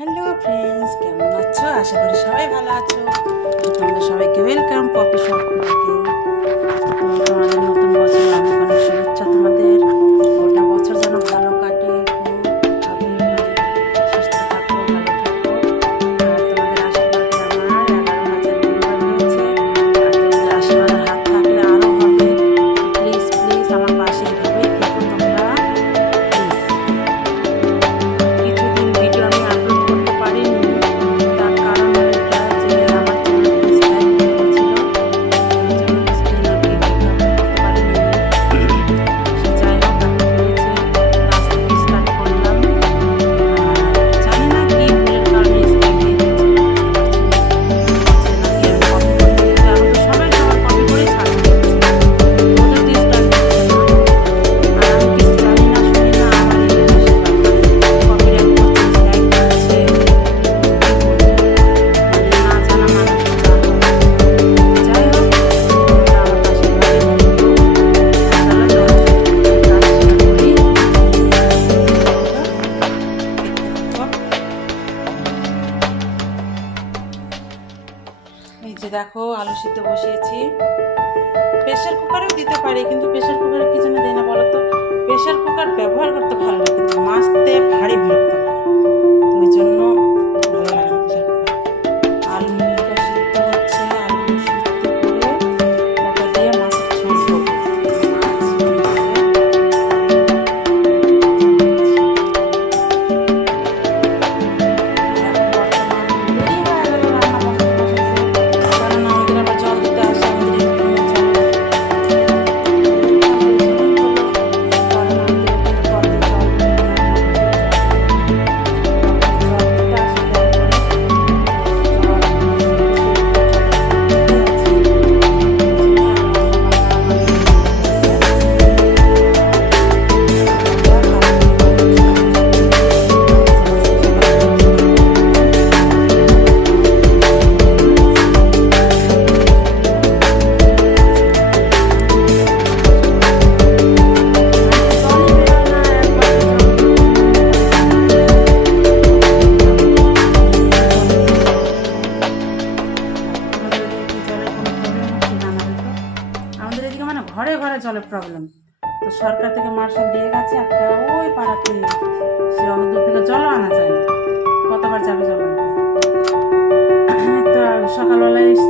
Hello friends, কেমন আছো? আশা করি সবাই ভালো আছো। তোমাদের সবাইকে ওয়েলকাম পপি শপ থেকে। তোমাদের নতুন বছর অনেক অনেক শুভেচ্ছা। তোমাদের গোটা বছর যেন ভালো কাটে, খুব ভাবে সুস্থ থাকো, ভালো থাকো। আর তোমাদের আশীর্বাদে আমার 11,000 মেম্বার হয়েছে। আর তোমাদের আশীর্বাদের হাত থাকলে আরও হবে। প্লিজ প্লিজ আমার পাশে এভাবেই থেকো তোমরা। কিছুদিন ভিডিও আমি আপলোড করতে পারিনি, তার কারণ হলো এটা যে আমার চ্যানেলটা স্ট্রাইক হয়েছিল, এই জন্য কিছুদিন আর কি ভিডিও আপলোড করতে পারিনি আমি। সে যাই হোক, এখন হয়েছে, আজ থেকে স্টার্ট করলাম। জানি না কি ভুলের কারণে স্ট্রাইক দিয়ে দিয়েছে, বুঝতে পারছি না। ভাবছে নাকি আমি কপি করে দিয়েছি, আমি তো সবাই সবার কপি করেই ছাড় দিয়েছি, ওদের দিয়ে স্ট্রাইক দিচ্ছে না। আর আমি কিছু জানি না, শুনি না, আমার এই বেশিরভাগ কপিরাইট করছে, স্ট্রাইক করছে, কি বলবো, মানে না জানা মানুষের না হয়। যাই হোক, তোমরা আমার পাশে এভাবে থেকো। চলো তোমাদের সাথে টুকটাক কাজ শেয়ার করি। দেখতে থাকো। এই যে দেখো, আলু সিদ্ধ বসিয়েছি। প্রেশার কুকারেও দিতে পারি, কিন্তু প্রেশার কুকারে কি জন্য দেয় না বলো তো? প্রেশার কুকার ব্যবহার করতে ভালো লাগে, কিন্তু মাজতে ভারী বিরক্ত লাগে, তো ওই জন্য ভালো লাগে না প্রেশার কুকার। আলুটা সিদ্ধ হচ্ছে, আলু সিদ্ধ করে ওটা দিয়ে মাছের ঝোল করবো। মাছ এখন বর্তমান দেরি হয়ে গেল রান্না বসাতে বসাতে, কারণ আমাদের আবার জল দিতে আসে, আমাদের এখানে জল এই জন্যই হলো, কারণ আমাদের এখানে কলে জল নেই, রান্না করতে জল নেই। কলে জল দিতে আসে, তারপরে জল মানে বেশি জলের প্রবলেমে আছি, এই জন্য রান্না বান্না আমার দেরি হয়ে গেছে। আমরা খাওয়া দাওয়া মাঝে মাঝে সকালে নাস্তা মানে জলই বেরোয় না, একবারে জল দিতে জলের তোমাদের ওদিকে কি জলের কোনো প্রবলেম হচ্ছে জানাবে তো। আমাদের এদিকে মানে ঘরে ঘরে জলের প্রবলেম, তো সরকার থেকে মার্শাল দিয়ে গেছে একটা ওই পাড়াতে, সে অত দূর থেকে জলও আনা যায় না, কতবার যাবে জল আনতে। তো আর সকালবেলায় এসেছি,